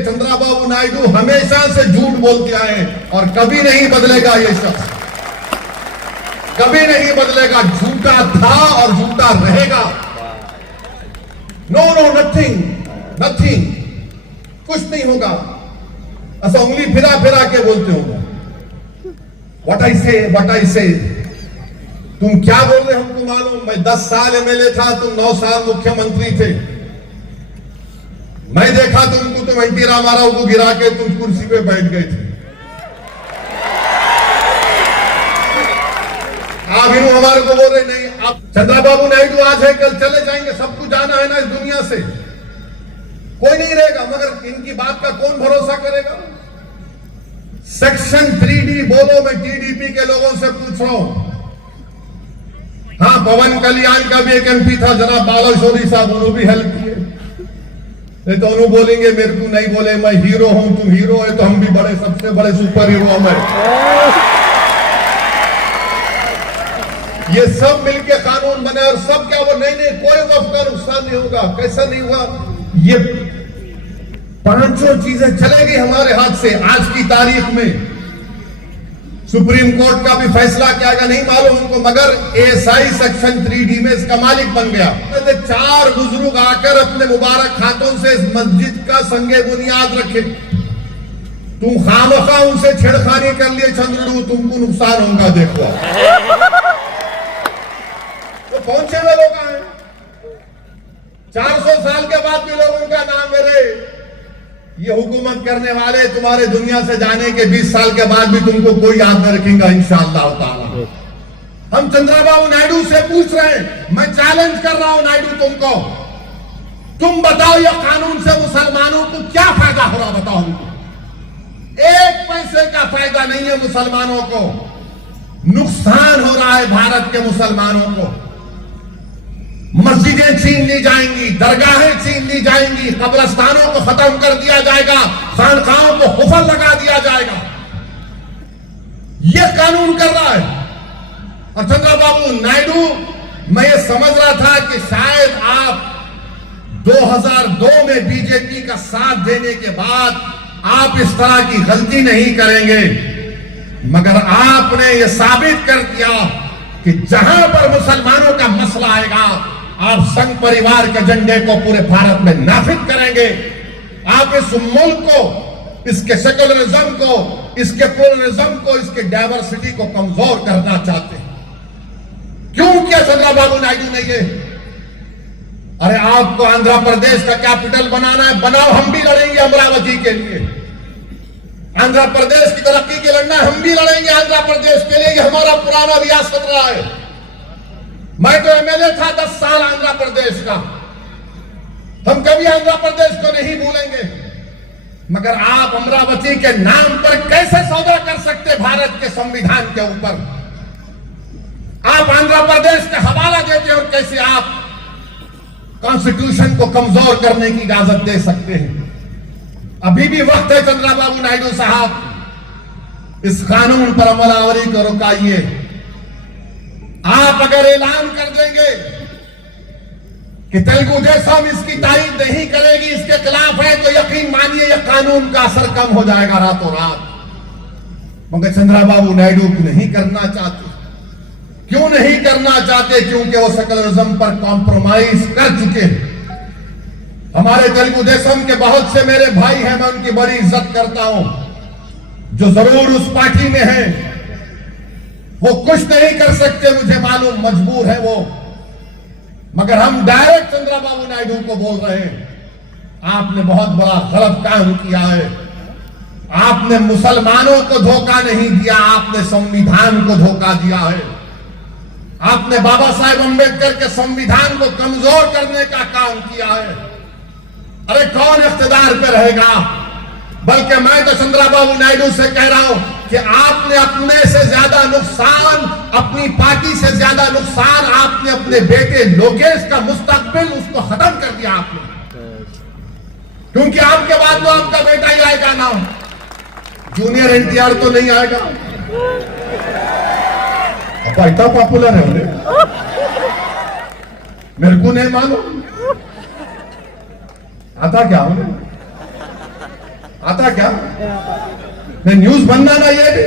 चंद्रबाबू नायडू हमेशा से झूठ बोलते आए और कभी नहीं बदलेगा। ये शख्स कभी नहीं बदलेगा। झूठा था और झूठा रहेगा। नो नो नथिंग नथिंग, कुछ नहीं होगा। ऐसा उंगली फिरा फिरा के बोलते होंगे व्हाट आई से। तुम क्या बोल रहे हमको मालूम। मैं 10 साल एमएलए था, तुम 9 साल मुख्यमंत्री थे। मैं देखा तुमको, तुम एनटी रामाराव को गिरा के तुम कुर्सी पे बैठ गए थे। आप इन हमारे को बोल रहे नहीं। आप चंद्रबाबू नायडू आज है कल चले जाएंगे, सबको जाना है ना इस दुनिया से, कोई नहीं रहेगा। मगर इनकी बात का कौन भरोसा करेगा। सेक्शन 3D बोलो, मैं टीडीपी के लोगों से पूछ रहा हूं। हाँ, पवन कल्याण का भी एक एमपी था जनाब बालाशोरी साहब, उन्होंने भी हेल्प किए। नहीं तो उन्होंने बोलेंगे मेरे को नहीं बोले, मैं हीरो हूं, तुम हीरो है तो हम भी बड़े, सबसे बड़े सुपर हीरो हमें। ये सब मिलके कानून बने और सब क्या वो नहीं कोई वक्त का नुकसान नहीं होगा। कैसा नहीं हुआ। ये 5 चीजें चलेगी हमारे हाथ से। आज की तारीख में सुप्रीम कोर्ट का भी फैसला क्या आएगा नहीं मालूम हमको, मगर एएसआई सेक्शन 3D में इसका मालिक बन गया। 4 बुजुर्ग आकर अपने मुबारक हाथों से इस मस्जिद का संगे बुनियाद रखे। तुम खामखा उनसे छेड़खानी कर लिए चंद्रडू, तुमको नुकसान होगा। देखो तो पहुंचे हुए लोग हैं। 400 साल के बाद भी लोग उनका नाम मेरे ये हुकूमत करने वाले तुम्हारे दुनिया से जाने के 20 साल के बाद भी तुमको कोई याद न रखेगा इंशाअल्लाह ताला। हम चंद्रबाबू नायडू से पूछ रहे हैं, मैं चैलेंज कर रहा हूं नायडू तुमको, तुम बताओ ये कानून से मुसलमानों को क्या फायदा हो रहा, बताओ हमको। 1 पैसे का फायदा नहीं है मुसलमानों को, नुकसान हो रहा है भारत के मुसलमानों को। मस्जिदें छीन ली जाएंगी, दरगाहें छीन ली जाएंगी, कब्रस्तानों को खत्म कर दिया जाएगा, खानकाहों को हुफल लगा दिया जाएगा। यह कानून कर रहा है। और चंद्रबाबू नायडू, मैं ये समझ रहा था कि शायद आप 2002 में बीजेपी का साथ देने के बाद आप इस तरह की गलती नहीं करेंगे, मगर आपने ये साबित कर दिया कि जहां पर मुसलमानों का मसला आएगा आप संघ परिवार के झंडे को पूरे भारत में नाफिज करेंगे। आप इस मुल्क को, इसके सेकुलरिज्म को, इसके प्लुरलिज्म को, इसके डाइवर्सिटी को कमजोर करना चाहते हैं। क्यों किया चंद्रबाबू नायडू ने ये। अरे आपको आंध्र प्रदेश का कैपिटल बनाना है, बनाओ, हम भी लड़ेंगे अमरावती के लिए। आंध्र प्रदेश की तरक्की के लड़ना, हम भी लड़ेंगे आंध्र प्रदेश के लिए। हमारा पुराना रियासत रहा है। मैं तो एमएलए था 10 साल आंध्र प्रदेश का, हम कभी आंध्र प्रदेश को नहीं भूलेंगे। मगर आप अमरावती के नाम पर कैसे सौदा कर सकते भारत के संविधान के ऊपर। आप आंध्र प्रदेश का हवाला देते और कैसे आप कॉन्स्टिट्यूशन को कमजोर करने की इजाजत दे सकते हैं। अभी भी वक्त है चंद्रबाबू नायडू साहब, इस कानून पर अमलावरी को रुकाइए। आप अगर ऐलान कर देंगे कि तेलुगु देशम इसकी तारीफ नहीं करेगी, इसके खिलाफ है, तो यकीन मानिए यह कानून का असर कम हो जाएगा रातों रात। मगर चंद्रबाबू नायडू नहीं करना चाहते। क्यों नहीं करना चाहते? क्योंकि वो सेकुलरिज्म पर कॉम्प्रोमाइज कर चुके हैं। हमारे तेलुगु देशम के बहुत से मेरे भाई हैं, मैं उनकी बड़ी इज्जत करता हूं, जो जरूर उस पार्टी में हैं। वो कुछ नहीं कर सकते, मुझे मालूम, मजबूर है वो। मगर हम डायरेक्ट चंद्रबाबू नायडू को बोल रहे हैं, आपने बहुत बड़ा गलत काम किया है। आपने मुसलमानों को धोखा नहीं दिया, आपने संविधान को धोखा दिया है। आपने बाबा साहेब अंबेडकर के संविधान को कमजोर करने का काम किया है। अरे कौन इख्तिदार पे रहेगा। बल्कि मैं तो चंद्रबाबू नायडू से कह रहा हूं कि आपने अपने से ज्यादा नुकसान, अपनी पार्टी से ज्यादा नुकसान आपने अपने बेटे लोकेश का मुस्तकबिल उसको खत्म कर दिया आपने। क्योंकि आपके बाद वो आपका बेटा ही आएगा ना, जूनियर एनटीआर तो नहीं आएगा। अब इतना पॉपुलर है उन्हें, मेरे को नहीं मालूम आता क्या उन्हें। आता क्या? मैं न्यूज बनना ना ये भी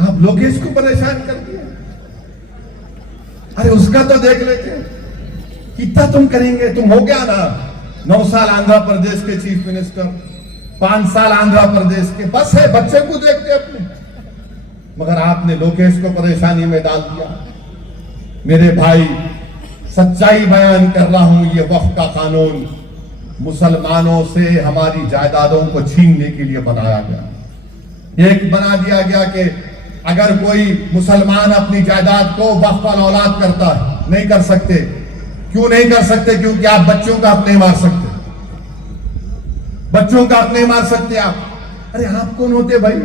आप लोकेश को परेशान कर दिया। अरे उसका तो देख लेते, कितना तुम करेंगे? तुम हो गया ना 9 साल आंध्र प्रदेश के चीफ मिनिस्टर, 5 साल आंध्र प्रदेश के, बस है, बच्चे को देखते अपने। मगर आपने लोकेश को परेशानी में डाल दिया। मेरे भाई, सच्चाई बयान कर रहा हूं, ये वक्फ का कानून मुसलमानों से हमारी जायदादों को छीनने के लिए बनाया गया। एक बना दिया गया कि अगर कोई मुसलमान अपनी जायदाद को वक्फ पर औलाद करता है, नहीं कर सकते। क्यों नहीं कर सकते? क्योंकि आप बच्चों का हक नहीं मार सकते, बच्चों का हक नहीं मार सकते आप। अरे आप कौन होते भाई?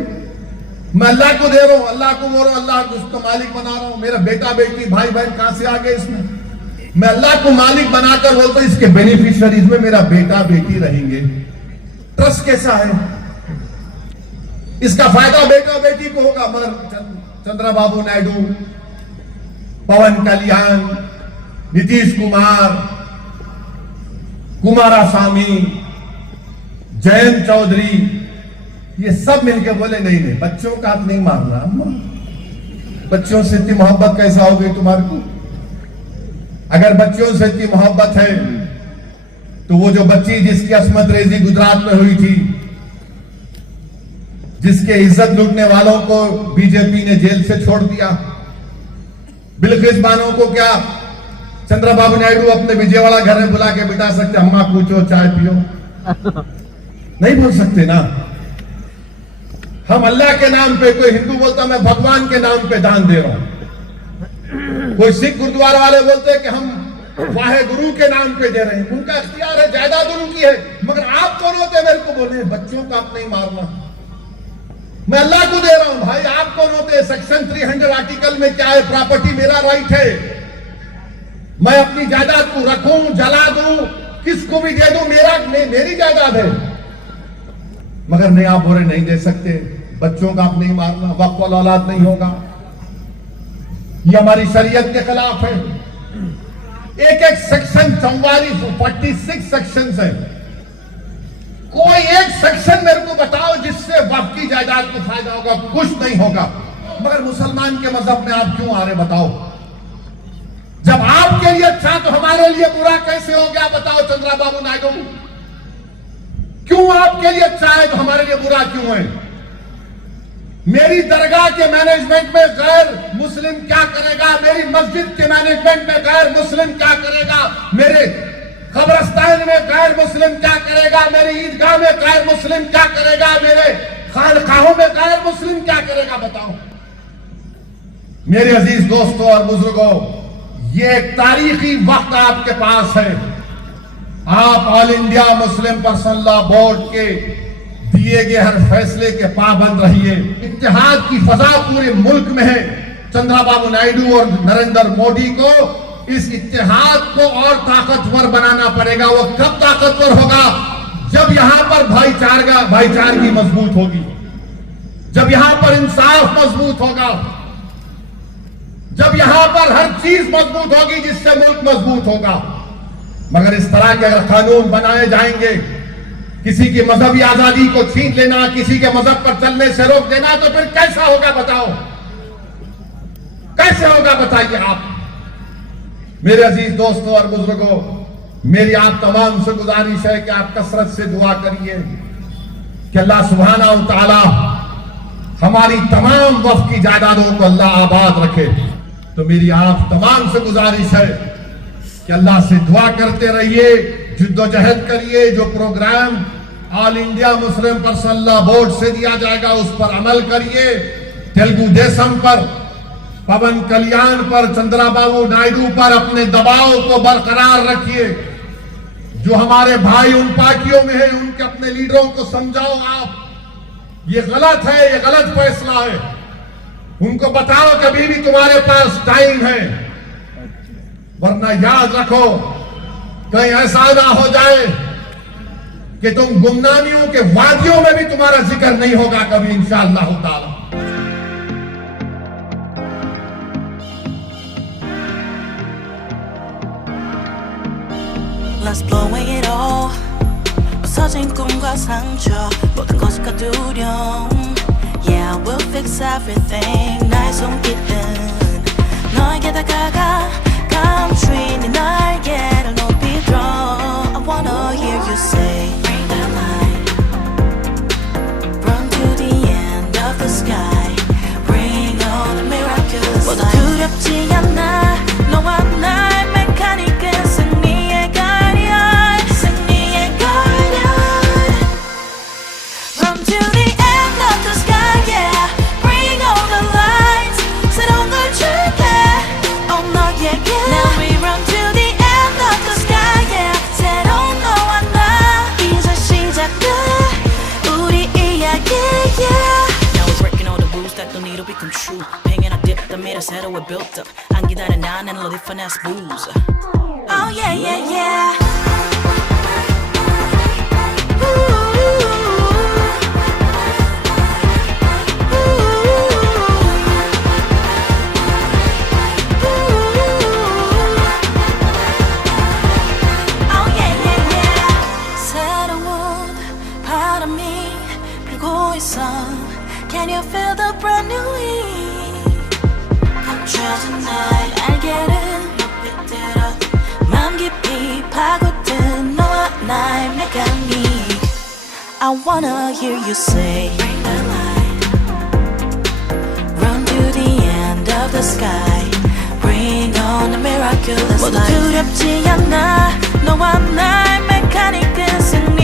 मैं अल्लाह को दे रहा हूं, अल्लाह को बोल रहा हूं, अल्लाह उसको मालिक बना रहा हूं। मेरा बेटा बेटी भाई बहन कहां से आ गए इसमें? मैं अल्लाह को मालिक बनाकर बोलता हूं इसके बेनिफिशियरीज में मेरा बेटा बेटी रहेंगे। ट्रस्ट कैसा है? इसका फायदा बेटा बेटी को होगा। मगर चंद्रबाबू नायडू, पवन कल्याण, नीतीश कुमार, कुमारास्वामी, जयंत चौधरी, ये सब मिलकर बोले नहीं नहीं, बच्चों का हाथ नहीं मारना। अम्मा, बच्चों से इतनी मोहब्बत कैसा हो गई तुम्हारे को? अगर बच्चों से इतनी मोहब्बत है तो वो जो बच्ची जिसकी अस्मत रेजी गुजरात में हुई थी, जिसके इज्जत लूटने वालों को बीजेपी ने जेल से छोड़ दिया, बिल्किस बानो को क्या चंद्रबाबू नायडू अपने विजयवाड़ा घर में बुला के बिठा सकते? अम्मा पूछो, चाय पियो? नहीं बोल सकते ना। हम अल्लाह के नाम पे, कोई हिंदू बोलता मैं भगवान के नाम पे दान दे रहा हूं, कोई सिख गुरुद्वारा वाले बोलते हैं कि हम वाहे गुरु के नाम पे दे रहे हैं। उनका इख्तियार है, जायदाद उनकी है। मगर आप कौन होते मेरे को बोले बच्चों का आप नहीं मारना? मैं अल्लाह को दे रहा हूं भाई, आप कौन होते? सेक्शन 300 आर्टिकल में क्या है? प्रॉपर्टी मेरा राइट है, मैं अपनी जायदाद को रखूं, जला दूं, किसको भी दे दूं, मेरी जायदाद है। मगर नहीं, आप बोले नहीं दे सकते, बच्चों का आप नहीं मारना, वक्फ वाला औलाद नहीं होगा। ये हमारी शरीयत के खिलाफ है। एक एक सेक्शन 46 सेक्शन है। कोई एक सेक्शन मेरे को बताओ जिससे वक्फ की जायदाद को फायदा होगा? कुछ नहीं होगा। मगर मुसलमान के मजहब में आप क्यों आ रहे बताओ? जब आपके लिए अच्छा तो हमारे लिए बुरा कैसे हो गया बताओ चंद्रबाबू नायडू? क्यों आपके लिए अच्छा है तो हमारे लिए बुरा क्यों है? मेरी दरगाह के मैनेजमेंट में गैर मुस्लिम क्या करेगा? मेरी मस्जिद के मैनेजमेंट में गैर मुस्लिम क्या करेगा? मेरे कब्रिस्तान में गैर मुस्लिम क्या करेगा? मेरी ईदगाह में गैर मुस्लिम क्या करेगा? मेरे खानकाहों में गैर मुस्लिम क्या करेगा बताओ? मेरे अजीज दोस्तों और बुजुर्गों, ये एक तारीखी वक्त आपके पास है। आप all India Muslim personal law board के दिए गए हर फैसले के पाबंद रहिए। इत्तेहाद की फजा पूरे मुल्क में है। चंद्रबाबू नायडू और नरेंद्र मोदी को इस इत्तेहाद को और ताकतवर बनाना पड़ेगा। वो कब ताकतवर होगा? जब यहां पर भाईचारगी मजबूत होगी, जब यहां पर इंसाफ मजबूत होगा, जब यहां पर हर चीज मजबूत होगी जिससे मुल्क मजबूत होगा। मगर इस तरह के अगर कानून बनाए जाएंगे, किसी की मजहबी आजादी को छीन लेना, किसी के मजहब पर चलने से रोक देना, तो फिर कैसा होगा बताओ? कैसे होगा बताइए आप? मेरे अजीज दोस्तों और बुजुर्गों, मेरी आप तमाम से गुजारिश है कि आप कसरत से दुआ करिए कि अल्लाह सुब्हाना व तआला हमारी तमाम वक्फ की जायदादों को अल्लाह आबाद रखे। तो मेरी आप तमाम से गुजारिश है कि अल्लाह से दुआ करते रहिए, जिद्दोजहद करिए। जो program all India Muslim personal law board से दिया जाएगा उस पर अमल करिए। तेलुगु देशम पर, पवन कल्याण पर, चंद्रबाबू नायडू पर अपने दबाव को बरकरार रखिए। जो हमारे भाई उन पार्टियों में है उनके अपने लीडरों को समझाओ आप, ये गलत है, ये गलत फैसला है। उनको बताओ कभी भी तुम्हारे पास टाइम है, वरना याद रखो कहीं ऐसा ना हो जाए कि तुम गुमनामियों के वादियों में भी तुम्हारा जिक्र नहीं होगा कभी इंशाअल्लाह ताला। Let's blow away it all. 터진 꿈과 상처 모든 것이 두려움 Yeah, we'll fix everything 나의 손길은 너에게 다가가 감추인 네 날개를 높이 들어 I wanna hear you say Bring the light Run to the end of the sky Bring all the miraculous 모두 두렵지 않아 너와 나의 메카닉은 승리의 guardian 승리의 guardian Run to the end of the sky yeah Bring all the lights 새로운 걸 줄게 Oh 너에게 Now we run to the end of the sky yeah 새로운 너와 나 이제 시작돼 우리 이야기 yeah Now we're breaking all the rules that don't need to become true 팽이나 dip the mirror 새로 we built up 안 기다려 나는 low finesse booze Oh yeah yeah yeah Can you feel the brand new heat? 감춰진 나의 날개를 높이 들어 맘 깊이 파고든 너와 나의 메카닉 I wanna hear you say Bring the light Run to the end of the sky Bring on the miraculous light 모두 두렵지 않아 너와 나의 메카닉은 승리